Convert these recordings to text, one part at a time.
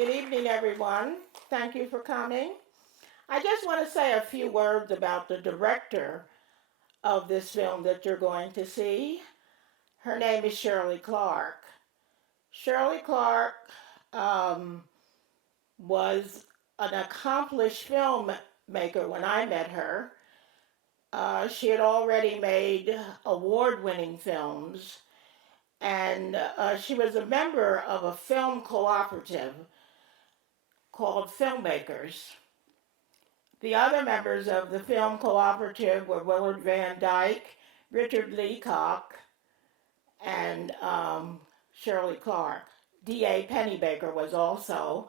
Good evening, everyone. Thank you for coming. I just want to say a few words about the director of this film that you're going to see. Her name is Shirley Clarke. Shirley Clarke um, was an accomplished filmmaker when I met her. She had already made award-winning films, and she was a member of a film cooperative called Filmmakers. The other members of the film cooperative were Willard Van Dyke, Richard Leacock, and Shirley Clarke. D.A. Pennybaker was also,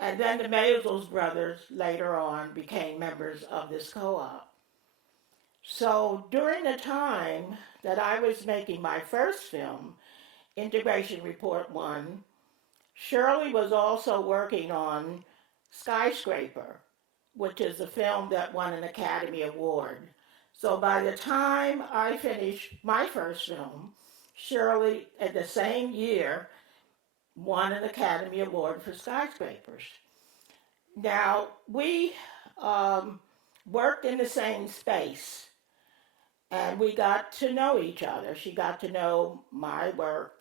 and then the Maisels brothers later on became members of this co-op. So during the time that I was making my first film, Integration Report 1, Shirley was also working on Skyscraper, which is a film that won an Academy Award. So by the time I finished my first film, Shirley, at the same year, won an Academy Award for Skyscrapers. Now, we worked in the same space, and we got to know each other. She got to know my work,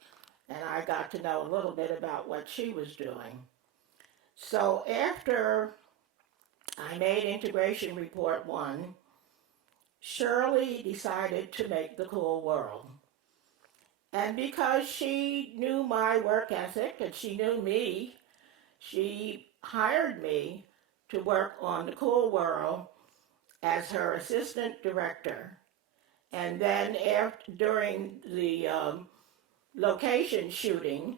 and I got to know a little bit about what she was doing. So after I made Integration Report 1, Shirley decided to make The Cool World. And because she knew my work ethic and she knew me, she hired me to work on The Cool World as her assistant director. And then during the location shooting,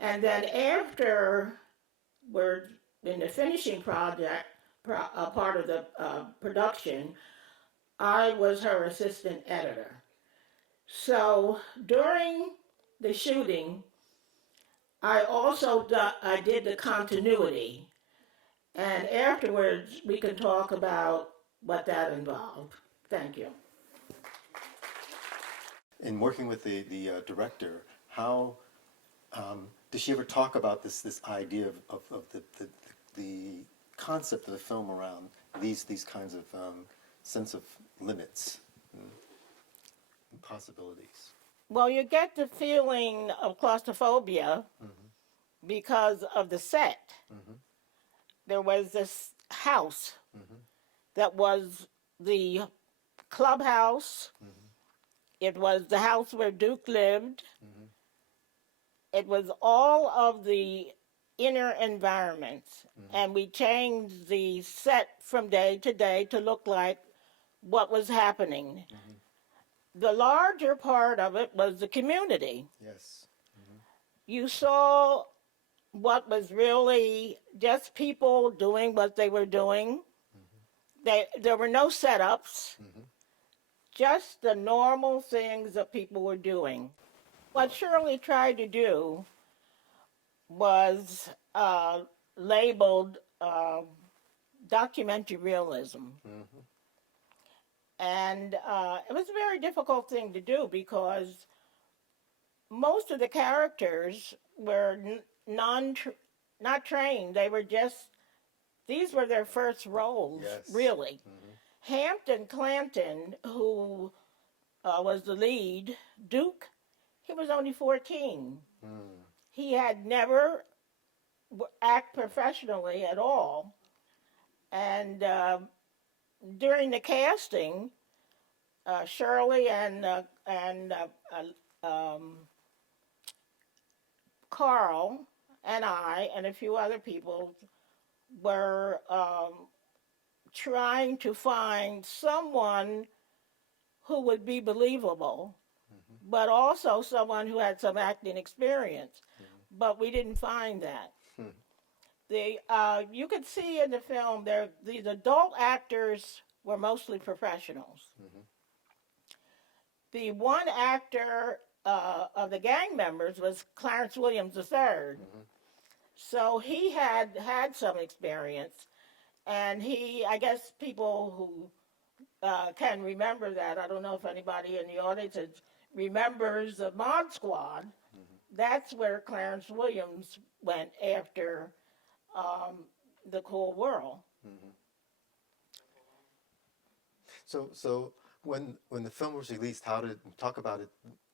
and then after we're in the finishing project, part of the production, I was her assistant editor. So during the shooting, I did the continuity, and afterwards we can talk about what that involved. Thank you. In working with the director, how does she ever talk about this idea of the concept of the film around these kinds of sense of limits and possibilities? Well, you get the feeling of claustrophobia because of the set. There was this house that was the clubhouse. It was the house where Duke lived. It was all of the inner environments. And we changed the set from day to day to look like what was happening. The larger part of it was the community. Yes. You saw what was really just people doing what they were doing. There were no setups, just the normal things that people were doing. What Shirley tried to do was labeled documentary realism. And it was a very difficult thing to do because most of the characters were not trained. They were these were their first roles, Yes. really. Hampton Clanton, who was the lead, Duke, he was only 14. He had never acted professionally at all. And during the casting, Shirley and Carl and I and a few other people were trying to find someone who would be believable, but also someone who had some acting experience. But we didn't find that. You could see in the film these adult actors were mostly professionals. The one actor of the gang members was Clarence Williams III. So he had some experience, and I guess people who can remember that. I don't know if anybody in the audience remembers the Mod Squad. That's where Clarence Williams went after um, the cool world. So when the film was released, how did talk about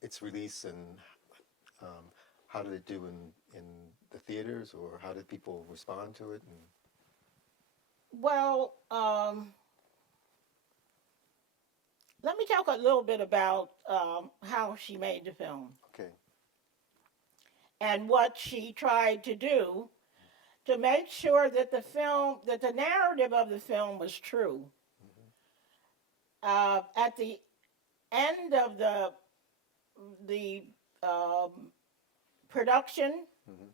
its release, and how did it do in the theaters, or how did people respond to it? And, Well, let me talk a little bit about how she made the film okay. and what she tried to do to make sure that the narrative of the film was true. At the end of the um, production, Mm-hmm.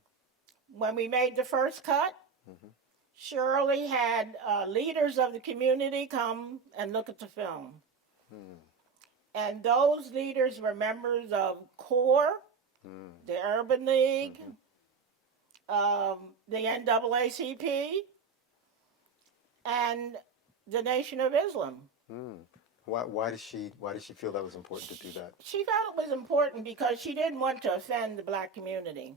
when we made the first cut, Mm-hmm. Shirley had leaders of the community come and look at the film. Mm-hmm. And those leaders were members of CORE, the Urban League, the NAACP, and the Nation of Islam. Mm. Why did she feel that was important to do that? She felt it was important because she didn't want to offend the black community.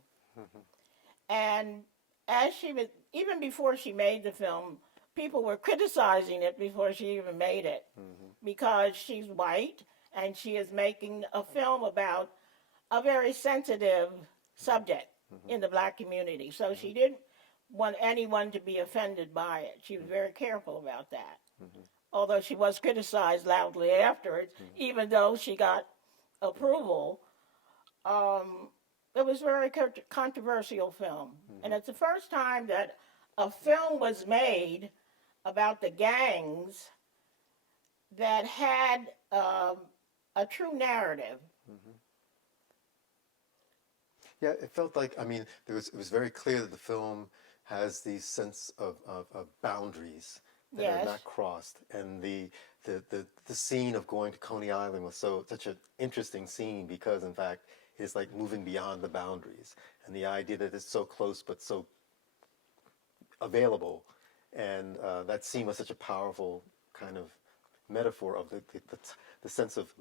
And as she was, even before she made the film, people were criticizing it before she even made it because she's white and she is making a film about a very sensitive subject in the black community. So she didn't want anyone to be offended by it. She was very careful about that. Although she was criticized loudly afterwards, even though she got approval. It was a very controversial film. And it's the first time that a film was made about the gangs that had a true narrative. Yeah, it felt like, I mean, it was very clear that the film has these sense of boundaries that Yes. are not crossed, and the scene of going to Coney Island was such an interesting scene because, in fact, it's like moving beyond the boundaries, and the idea that it's so close but so available, and that scene was such a powerful kind of metaphor of the sense of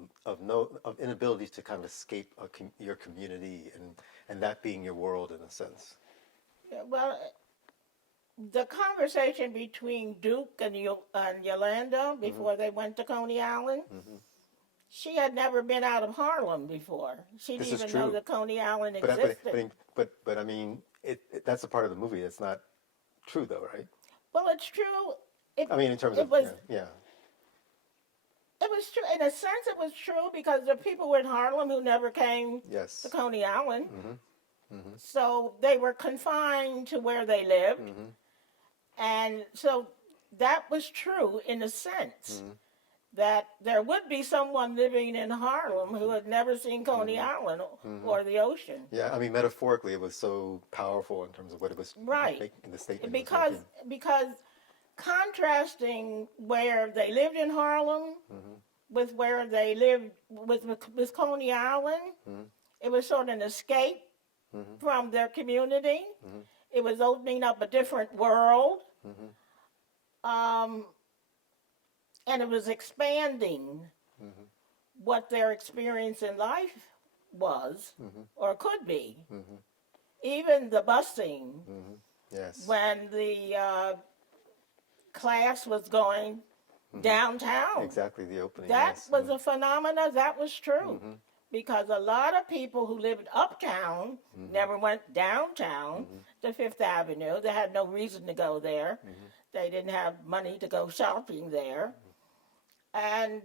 inability to kind of escape your community, and that being your world in a sense. Well, the conversation between Duke and Yolanda before they went to Coney Island, she had never been out of Harlem before. She This didn't is even know true. that Coney Island But existed. I mean, that's a part of the movie. It's not true though, right? Well, it's true. It, I mean, in terms it of was yeah. it was true in a sense. It was true because the people were in Harlem who never came Yes. to Coney Island, Mm-hmm. so they were confined to where they lived, and so that was true in a sense. That there would be someone living in Harlem who had never seen Coney Island or the ocean. Yeah, I mean, metaphorically, it was so powerful in terms of what it was Right. making, the statement it was Because making. because contrasting where they lived in Harlem with where they lived with Coney Island, it was sort of an escape from their community. It was opening up a different world. Um, and it was expanding what their experience in life was or could be. Even the busing, Yes. when the class was going downtown. Exactly, the opening. That Yes. was a phenomena that was true. Because a lot of people who lived uptown never went downtown to Fifth Avenue. They had no reason to go there. They didn't have money to go shopping there. And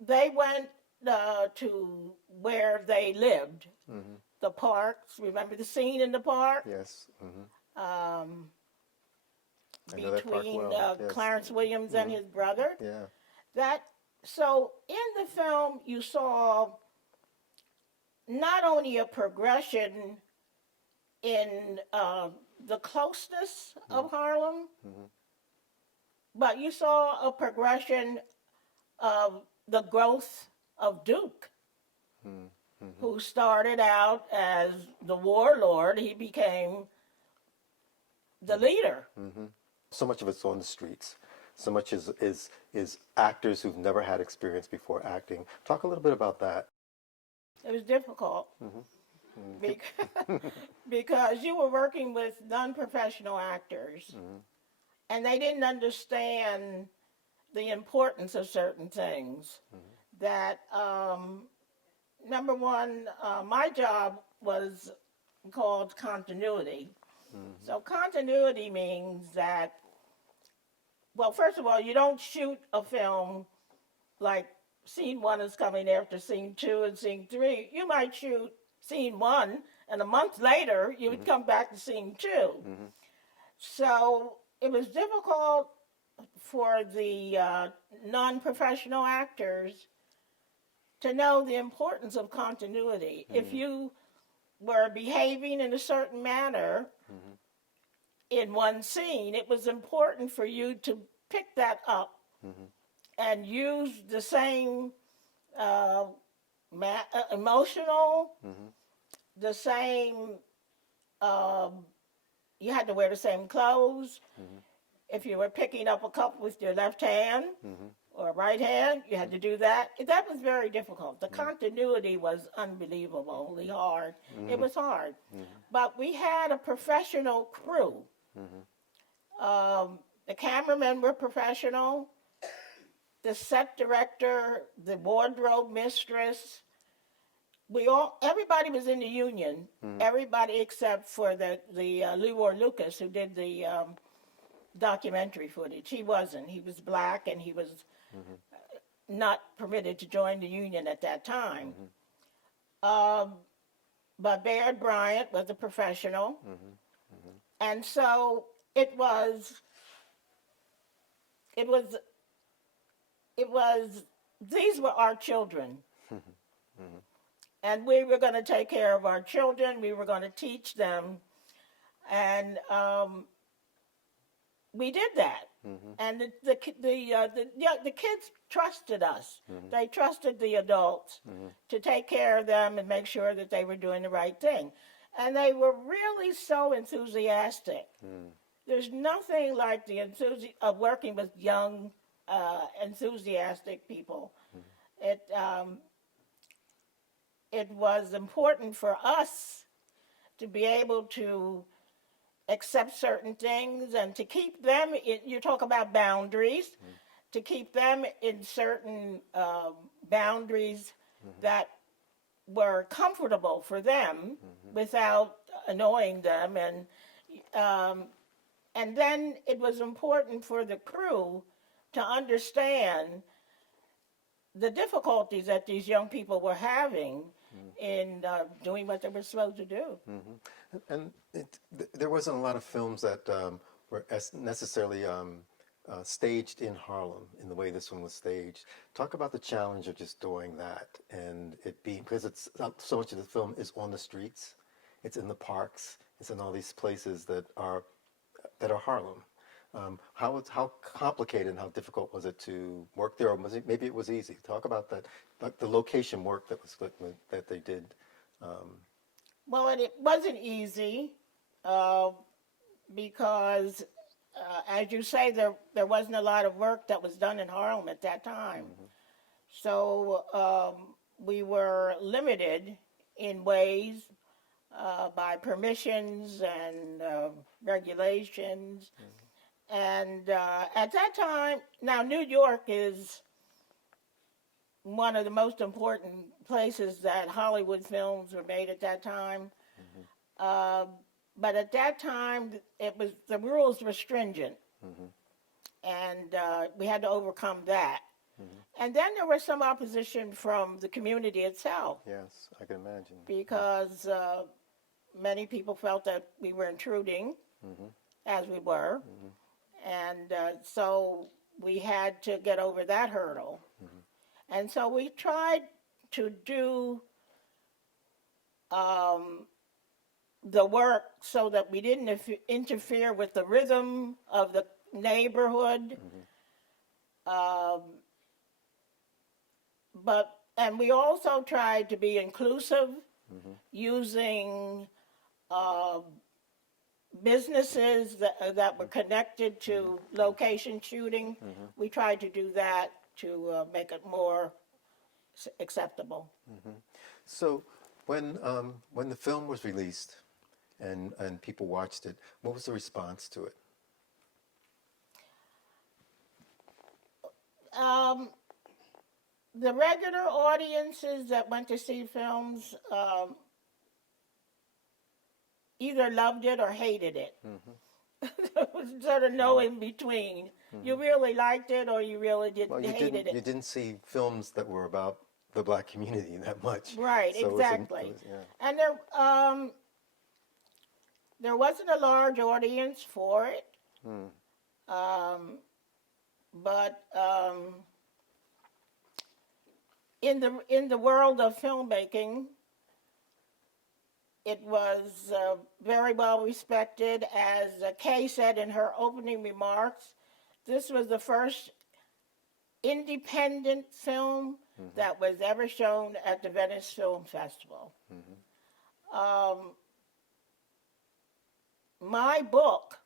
they went to where they lived. The parks, remember the scene in the park? Yes. Um, I know that park between well. Yes. Clarence Williams and his brother. Yeah. So in the film, you saw not only a progression in the closeness of Harlem, but you saw a progression of the growth of Duke, who started out as the warlord. He became the leader. So much of it's on the streets. So much is actors who've never had experience before acting. Talk a little bit about that. It was difficult Bec- because you were working with non-professional actors, and they didn't understand the importance of certain things. That number one, my job was called continuity. So continuity means that, well, first of all, you don't shoot a film like scene one is coming after scene two and scene three. You might shoot scene one, and a month later, you would come back to scene two. So it was difficult for the non-professional actors to know the importance of continuity. If you were behaving in a certain manner in one scene, it was important for you to pick that up and use the same emotional, the same, you had to wear the same clothes. If you were picking up a cup with your left hand or right hand, you had to do that. That was very difficult. The continuity was unbelievably hard. It was hard. But we had a professional crew. The cameramen were professional. The set director, the wardrobe mistress, everybody was in the union. Everybody except for the Leroy Lucas, who did the documentary footage. He wasn't. He was black, and he was not permitted to join the union at that time. But Baird Bryant was a professional, and so it was. These were our children. And we were going to take care of our children. We were going to teach them. And we did that. And the kids trusted us. They trusted the adults to take care of them and make sure that they were doing the right thing. And they were really so enthusiastic. There's nothing like the enthusiasm of working with young, enthusiastic people. It was important for us to be able to accept certain things and to keep them you talk about boundaries, to keep them in certain boundaries that were comfortable for them without annoying them. And then it was important for the crew to understand the difficulties that these young people were having in doing what they were supposed to do. And there wasn't a lot of films that were necessarily staged in Harlem in the way this one was staged. Talk about the challenge of just doing that, and it being, because it's so much of the film is on the streets, it's in the parks, it's in all these places that are Harlem. How complicated and how difficult was it to work there, or maybe it was easy? Talk about that, like the location work that they did. Well, it wasn't easy because, as you say, there wasn't a lot of work that was done in Harlem at that time. So we were limited in ways by permissions and regulations. And at that time, now New York is one of the most important places that Hollywood films were made at that time. But at that time, the rules were stringent, and we had to overcome that. And then there was some opposition from the community itself. Yes, I can imagine. Because many people felt that we were intruding, as we were. And so we had to get over that hurdle. And so we tried to do the work so that we didn't interfere with the rhythm of the neighborhood. And we also tried to be inclusive, using businesses that were connected to location shooting. We tried to do that to make it more acceptable. So When the film was released and people watched it, what was the response to it? Um, the regular audiences that went to see films either loved it or hated it. There was sort of no in between. You really liked it or you really hated it. You didn't see films that were about the black community that much. Right, So exactly. yeah. And there wasn't a large audience for it. But in the world of filmmaking, it was very well respected. As Kay said in her opening remarks, this was the first independent film that was ever shown at the Venice Film Festival. My book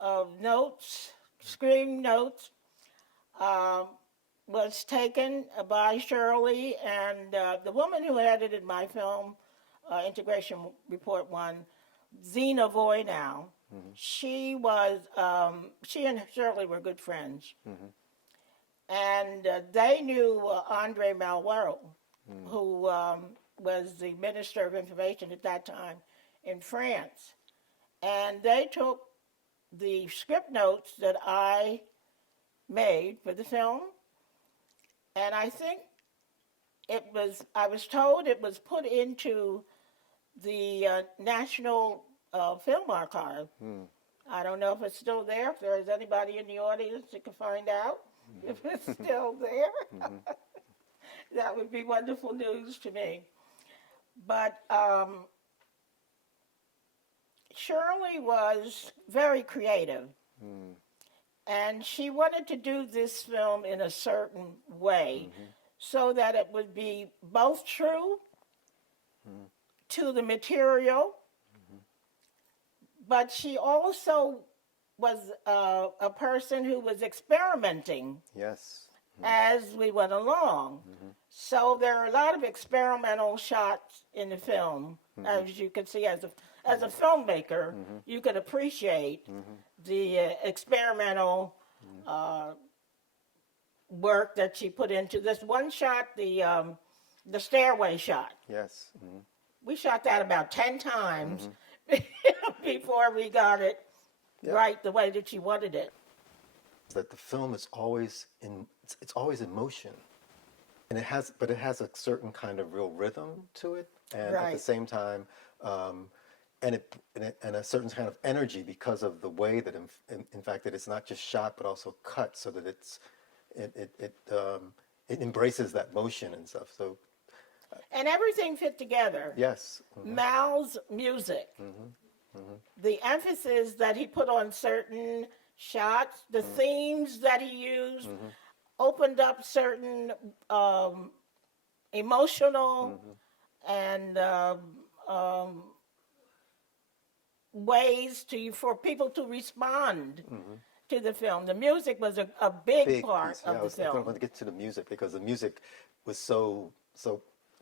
of notes, screen notes, was taken by Shirley, and the woman who edited my film, Integration Report 1, Zena Voynow, she and Shirley were good friends. And they knew Andre Malraux, who was the Minister of Information at that time in France. And they took the script notes that I made for the film, and I think I was told it was put into the National Film Archive. I don't know if it's still there, if there is anybody in the audience that can find out if it's still there. That would be wonderful news to me. But Shirley was very creative. And she wanted to do this film in a certain way so that it would be both true to the material, but she also was a person who was experimenting as we went along. So there are a lot of experimental shots in the film, as you can see as a filmmaker, you can appreciate the experimental work that she put into this one shot, the stairway shot. Yes. We shot that about 10 times before we got it right the way that she wanted it. That the film is always it's always in motion, and it has a certain kind of real rhythm to it, and at the same time. And a certain kind of energy because of the way that in fact that it's not just shot but also cut, so that it embraces that motion and stuff. So and everything fit together. Yes. Mal's music, the emphasis that he put on certain shots, the themes that he used, opened up certain emotional and ways for people to respond to the film. The music was a big part of the film. I want to get to the music because the music was so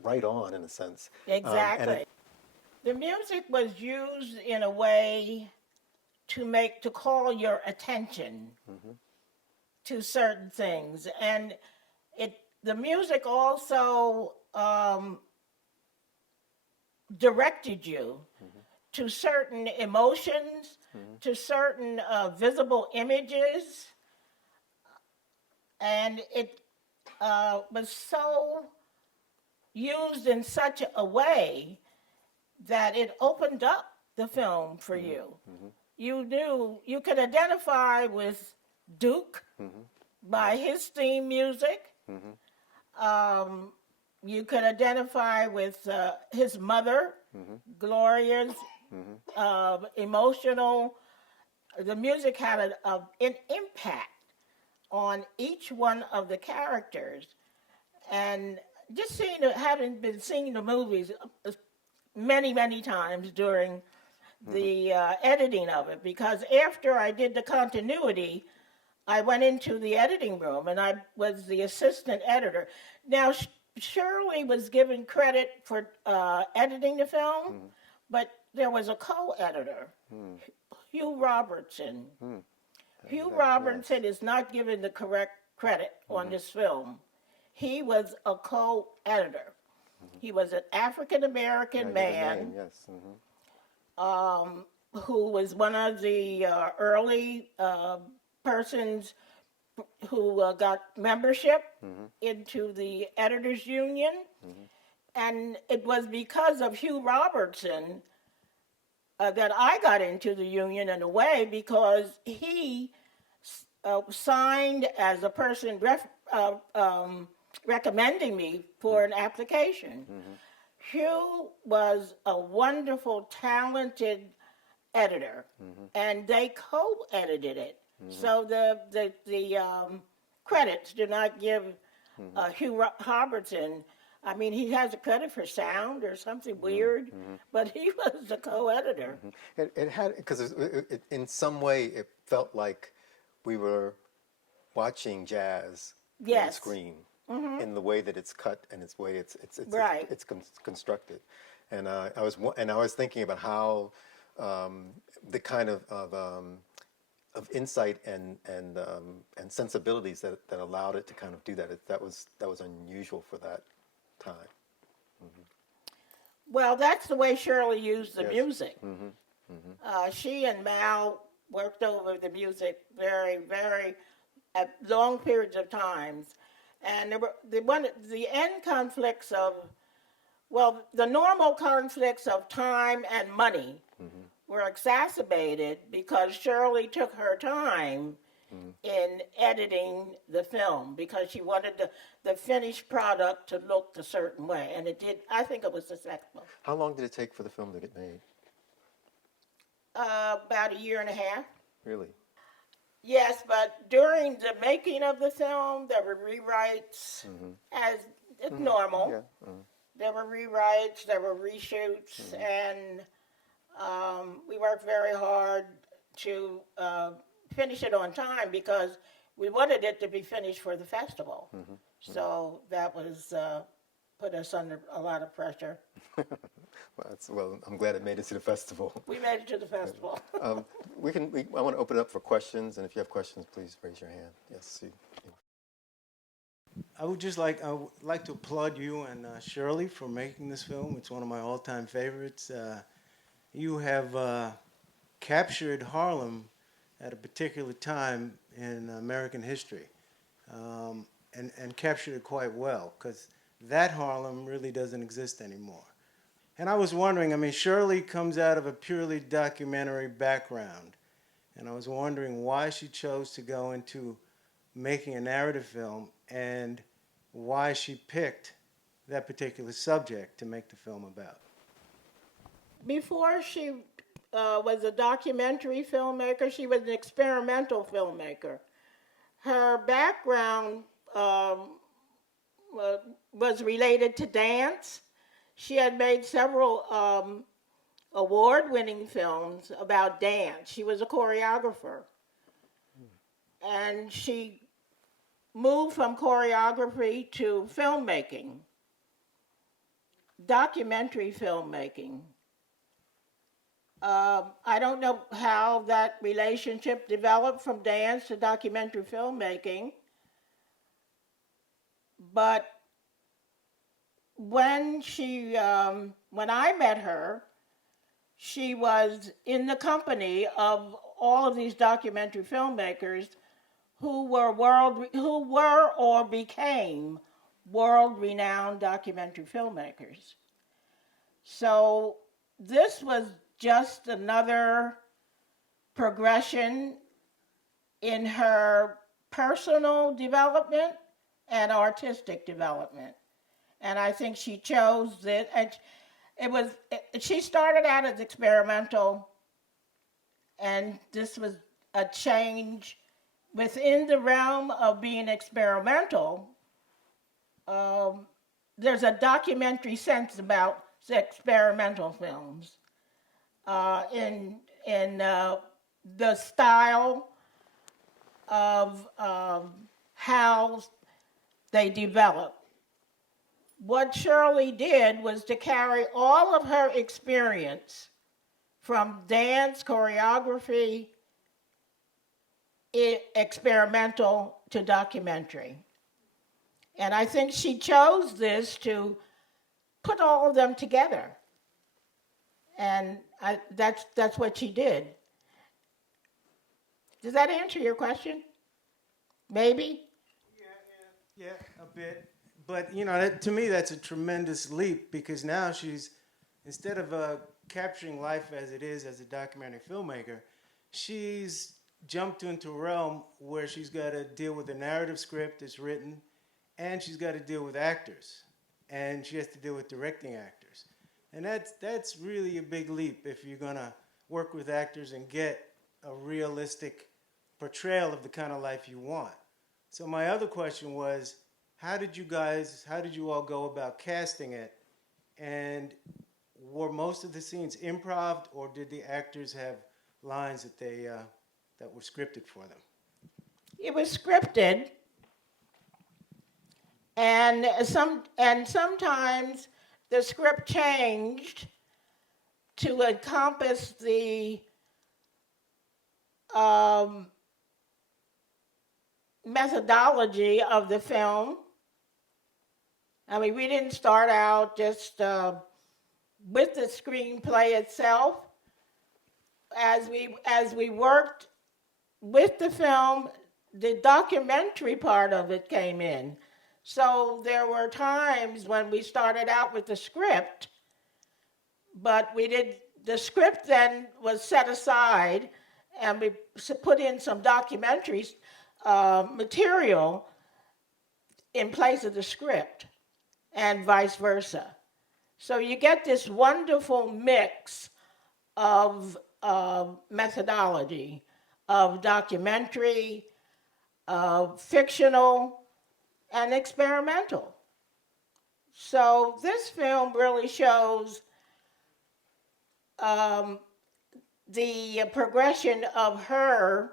right on in a sense. Exactly. The music was used in a way to call your attention to certain things, and the music also directed you to certain emotions, to certain visible images, and it was so used in such a way that it opened up the film for you. You knew you could identify with Duke by his theme music. You could identify with his mother, Gloria's emotional. The music had an impact on each one of the characters, and just having been seeing the movies many times during the editing of it, because after I did the continuity, I went into the editing room and I was the assistant editor. Now, Shirley was given credit for editing the film, but there was a co-editor, Hugh Robertson. Hugh Robertson is not given the correct credit on this film. He was a co-editor. He was an African American man Yes. who was one of the early persons who got membership into the editors union, and it was because of Hugh Robertson that I got into the union in a way, because he signed as a person recommending me for an application. Hugh was a wonderful, talented editor, and they co-edited it. So the credits do not give Hugh Robertson. I mean, he has a credit for sound or something weird, but he was the co-editor. It had, because in some way it felt like we were watching jazz on the screen in the way that it's cut and its way it's Right. it's constructed, and I was thinking about how the kind of insight and sensibilities that allowed it to kind of do that. That was unusual for that time. Well, that's the way Shirley used the Yes. music. She and Mal worked over the music very, very at long periods of times, and there were the end conflicts of, well, the normal conflicts of time and money were exacerbated because Shirley took her time in editing the film because she wanted the finished product to look a certain way, and it did. I think it was successful. How long did it take for the film to get made? About a year and a half. Really? Yes, but during the making of the film, there were rewrites, as it's normal. Yeah. There were rewrites, there were reshoots, and we worked very hard to finish it on time because we wanted it to be finished for the festival. So that was put us under a lot of pressure. Well, I'm glad it made it to the festival. We made it to the festival. I want to open it up for questions, and if you have questions, please raise your hand. Yes. I would like to applaud you and Shirley for making this film. It's one of my all-time favorites. You have captured Harlem at a particular time in American history, and captured it quite well, because that Harlem really doesn't exist anymore. And I was wondering, I mean, Shirley comes out of a purely documentary background, and I was wondering why she chose to go into making a narrative film and why she picked that particular subject to make the film about. Before she was a documentary filmmaker, she was an experimental filmmaker. Her background was related to dance. She had made several award-winning films about dance. She was a choreographer. And she moved from choreography to filmmaking, documentary filmmaking. I don't know how that relationship developed from dance to documentary filmmaking, but when I met her, she was in the company of all of these documentary filmmakers who were or became world-renowned documentary filmmakers. So this was just another progression in her personal development and artistic development. And I think she chose it. And she started out as experimental, and this was a change within the realm of being experimental. There's a documentary sense about experimental films in the style of how they develop. what Shirley did was to carry all of her experience from dance, choreography, experimental to documentary. And I think she chose this to put all of them together. And that's what she did. Does that answer your question? Maybe? Yeah, a bit. But, you know, that, to me, that's a tremendous leap because now she's, instead of capturing life as it is as a documentary filmmaker, she's jumped into a realm where she's got to deal with a narrative script that's written, and she's got to deal with actors, and she has to deal with directing actors. And that's really a big leap if you're going to work with actors and get a realistic portrayal of the kind of life you want. So my other question was, how did you all go about casting it? And were most of the scenes improv, or did the actors have lines that that were scripted for them? It was scripted, and sometimes the script changed to encompass the methodology of the film. I mean, we didn't start out just with the screenplay itself. As we worked with the film, the documentary part of it came in. So there were times when we started out with the script, but the script then was set aside and we put in some documentary material in place of the script and vice versa. So you get this wonderful mix of methodology, of documentary, of fictional, and experimental. So this film really shows the progression of her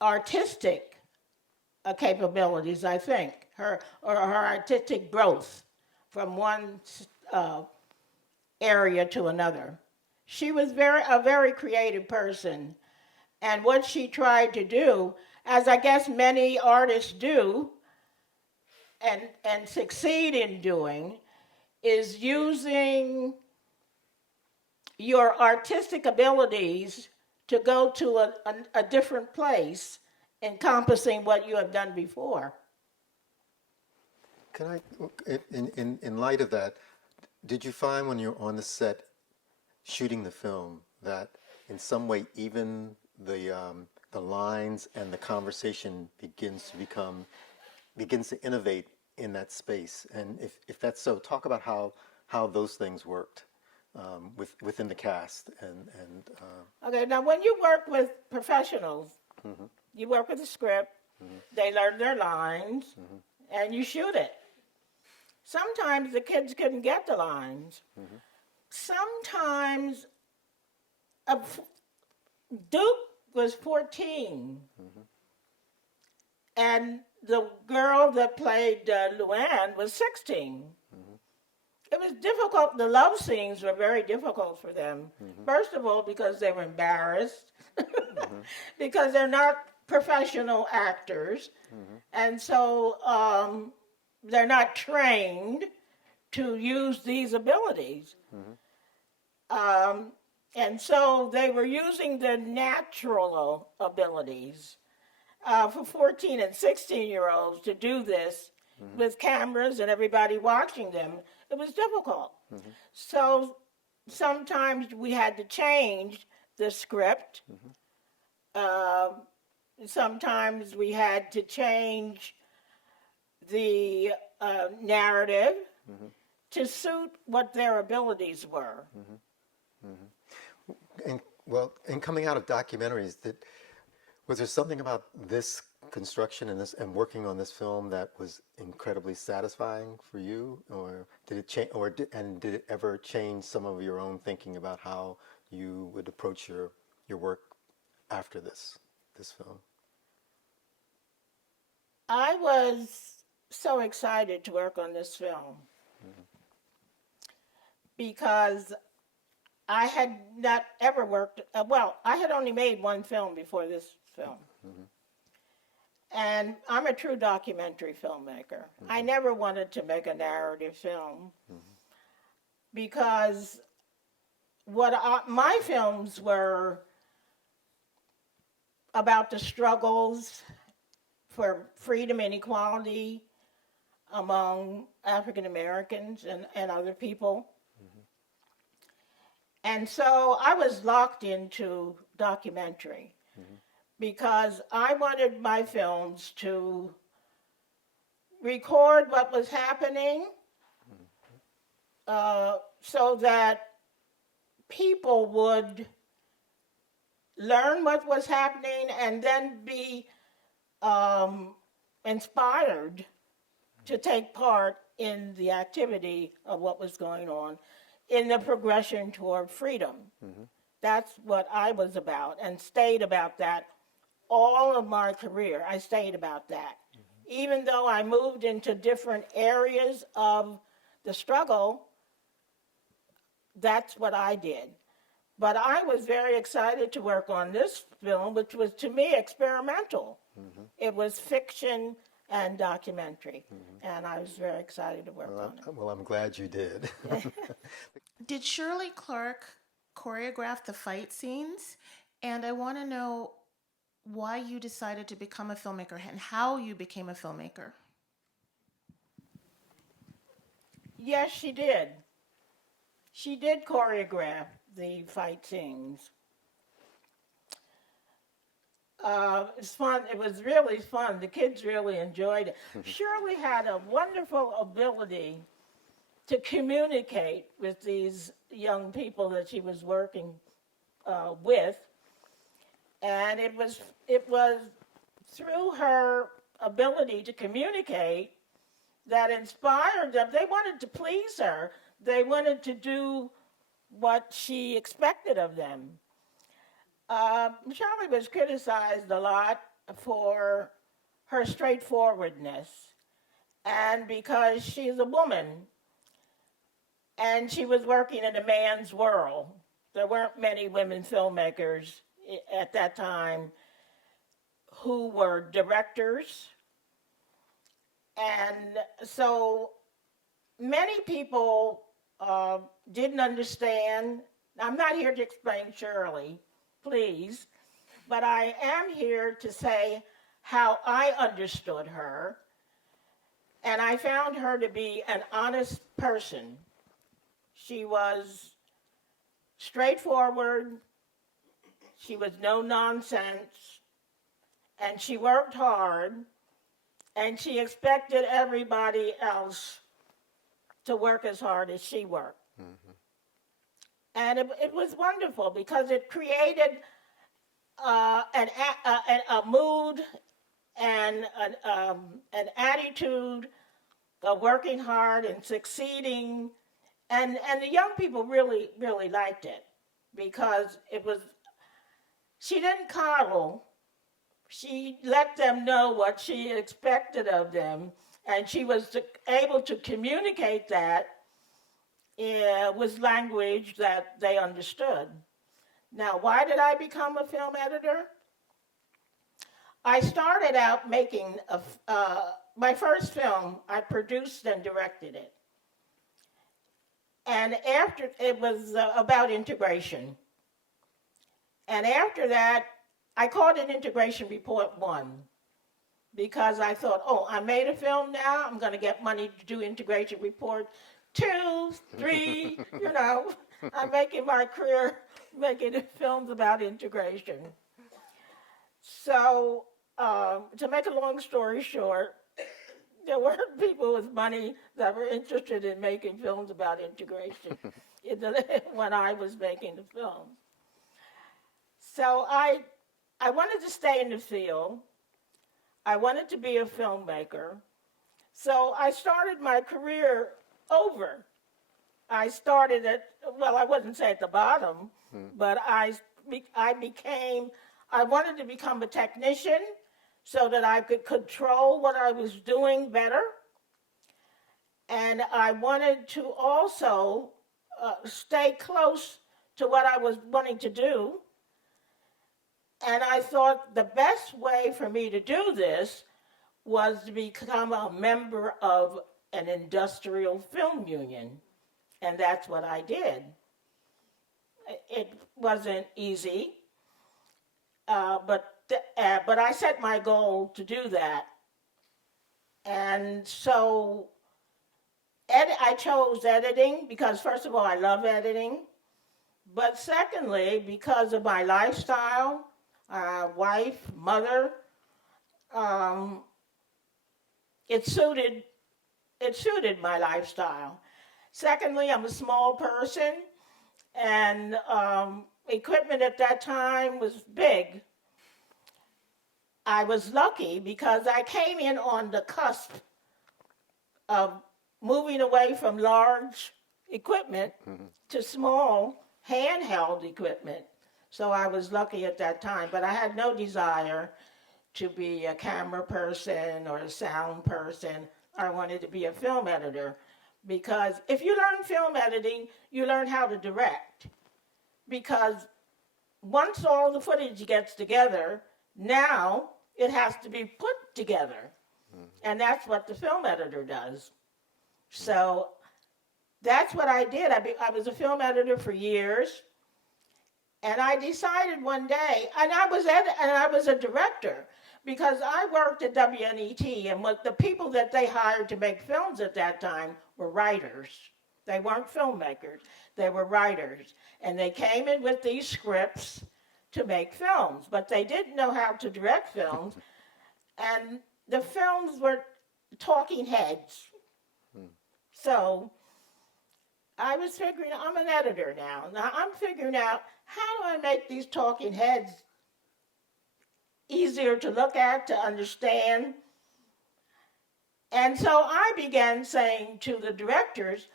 artistic capabilities, I think, her artistic growth from one area to another. She was a very creative person, and what she tried to do, as I guess many artists do, and succeed in doing, is using your artistic abilities to go to a different place, encompassing what you have done before. Can I, in light of that, did you find when you're on the set shooting the film that in some way even the lines and the conversation begins to innovate in that space? And if that's so, talk about how those things worked within the cast and Okay, now when you work with professionals, mm-hmm. you work with a script, mm-hmm. they learn their lines, mm-hmm. and you shoot it. Sometimes the kids couldn't get the lines. Mm-hmm. Sometimes Duke was 14, mm-hmm. and the girl that played Luann was 16. Mm-hmm. It was difficult. The love scenes were very difficult for them. Mm-hmm. First of all, because they were embarrassed, mm-hmm. because they're not professional actors, mm-hmm. and so they're not trained to use these abilities. Mm-hmm. And so they were using the natural abilities for 14 and 16-year-olds to do this, mm-hmm. with cameras and everybody watching them. It was difficult. Mm-hmm. So sometimes we had to change the script. Mm-hmm. Sometimes we had to change the narrative, mm-hmm. to suit what their abilities were. Mm-hmm. Mm-hmm. And coming out of documentaries, was there something about this construction and working on this film that was incredibly satisfying for you, or did it change, did it ever change some of your own thinking about how you would approach your work after this film? I was so excited to work on this film because I had not ever worked, well, I had only made one film before this film. And I'm a true documentary filmmaker. I never wanted to make a narrative film because my films were about the struggles for freedom and equality among African Americans and other people. And so I was locked into documentary because I wanted my films to record what was happening so that people would learn what was happening and then be inspired to take part in the activity of what was going on in the progression toward freedom. That's what I was about and stayed about that all of my career. I stayed about that. Even though I moved into different areas of the struggle, that's what I did. But I was very excited to work on this film, which was, to me, experimental. It was fiction and documentary, and I was very excited to work on it. Well, I'm glad you did. Did Shirley Clarke choreograph the fight scenes? And I want to know why you decided to become a filmmaker and how you became a filmmaker. Yes, she did. She did choreograph the fight scenes. It's fun. It was really fun. The kids really enjoyed it. Shirley had a wonderful ability to communicate with these young people that she was working with, and it was through her ability to communicate that inspired them. They wanted to please her. They wanted to do what she expected of them. Shirley was criticized a lot for her straightforwardness and because she's a woman and she was working in a man's world. There weren't many women filmmakers at that time who were directors. And so many people didn't understand. I'm not here to explain Shirley, please, but I am here to say how I understood her, and I found her to be an honest person. She was straightforward, she was no nonsense, and she worked hard, and she expected everybody else to work as hard as she worked. And it was wonderful because it created a mood and an attitude of working hard and succeeding. And the young people really, really liked it because she didn't coddle. She let them know what she expected of them, and she was able to communicate that with language that they understood. Now, why did I become a film editor? I started out making my first film. I produced and directed it. And after, it was about integration. And after that, I called it Integration Report 1 because I thought, oh, I made a film now, I'm going to get money to do Integration Report 2, 3, you know. I'm making my career making films about integration. So, to make a long story short, there weren't people with money that were interested in making films about integration when I was making the film. So I wanted to stay in the field. I wanted to be a filmmaker. So I started my career over. I started well, I wouldn't say at the bottom, but I wanted to become a technician so that I could control what I was doing better. And I wanted to also stay close to what I was wanting to do. And I thought the best way for me to do this was to become a member of an industrial film union. And that's what I did. It wasn't easy, but I set my goal to do that. And so I chose editing because, first of all, I love editing. But secondly, because of my lifestyle, wife, mother, um, it suited my lifestyle. Secondly, I'm a small person, and equipment at that time was big. I was lucky because I came in on the cusp of moving away from large equipment to small handheld equipment. So I was lucky at that time, but I had no desire to be a camera person or a sound person. I wanted to be a film editor because if you learn film editing, you learn how to direct. Because once all the footage gets together, now it has to be put together. And that's what the film editor does. So that's what I did. I was a film editor for years. And I decided one day, and I was a director, because I worked at WNET, and what the people that they hired to make films at that time were writers. They weren't filmmakers, they were writers. And they came in with these scripts to make films, but they didn't know how to direct films. And the films were talking heads. So I was figuring, I'm an editor now. Now I'm figuring out, how do I make these talking heads easier to look at, to understand? And so I began saying to the directors,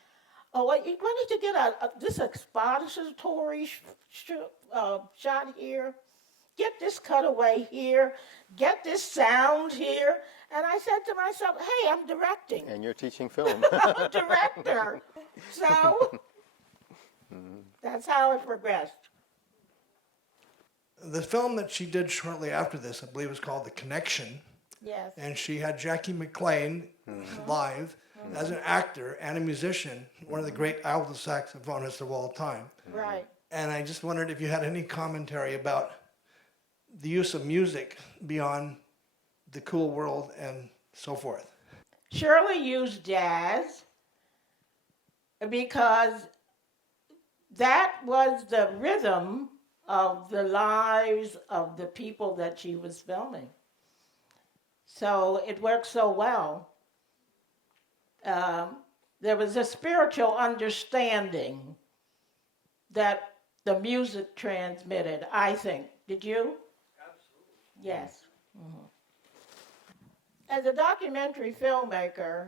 oh, well, you wanted to get this expository shot here, get this cutaway here, get this sound here. And I said to myself, hey, I'm directing. And you're teaching film. I'm a director. So that's how it progressed. The film that she did shortly after this, I believe, was called The Connection. Yes. And she had Jackie McLean live as an actor and a musician, one of the great alto saxophonists of all time. Right. And I just wondered if you had any commentary about the use of music beyond the cool world and so forth. Shirley used jazz because that was the rhythm of the lives of the people that she was filming. So it worked so well. There was a spiritual understanding that the music transmitted, I think. Did you? Absolutely. Yes. Mm-hmm. As a documentary filmmaker,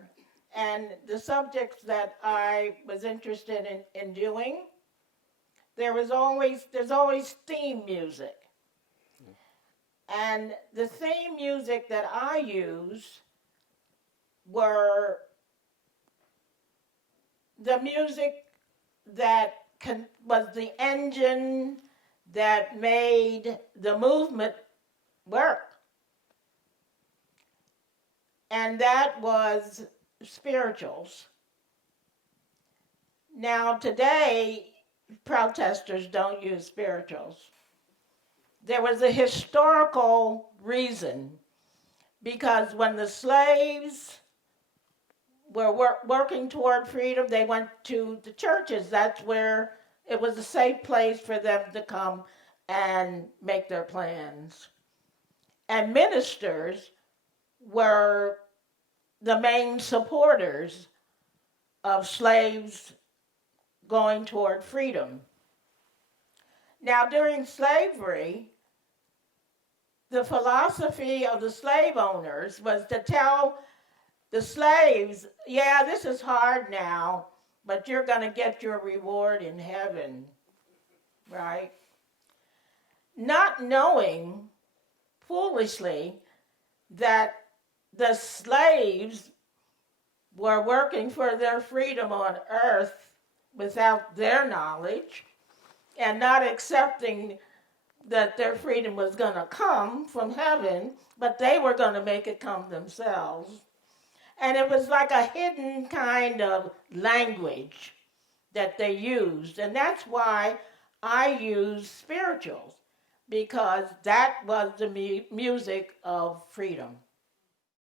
and the subjects that I was interested in doing, there's always theme music. And the theme music that I used were the music that was the engine that made the movement work. And that was spirituals. Now today, protesters don't use spirituals. There was a historical reason, because when the slaves were working toward freedom, they went to the churches. That's where it was a safe place for them to come and make their plans. And ministers were the main supporters of slaves going toward freedom. Now, during slavery, the philosophy of the slave owners was to tell the slaves, yeah, this is hard now, but you're going to get your reward in heaven, right? Not knowing, foolishly, that the slaves were working for their freedom on earth without their knowledge and not accepting that their freedom was going to come from heaven, but they were going to make it come themselves. And it was like a hidden kind of language that they used. And that's why I use spirituals, because that was the music of freedom.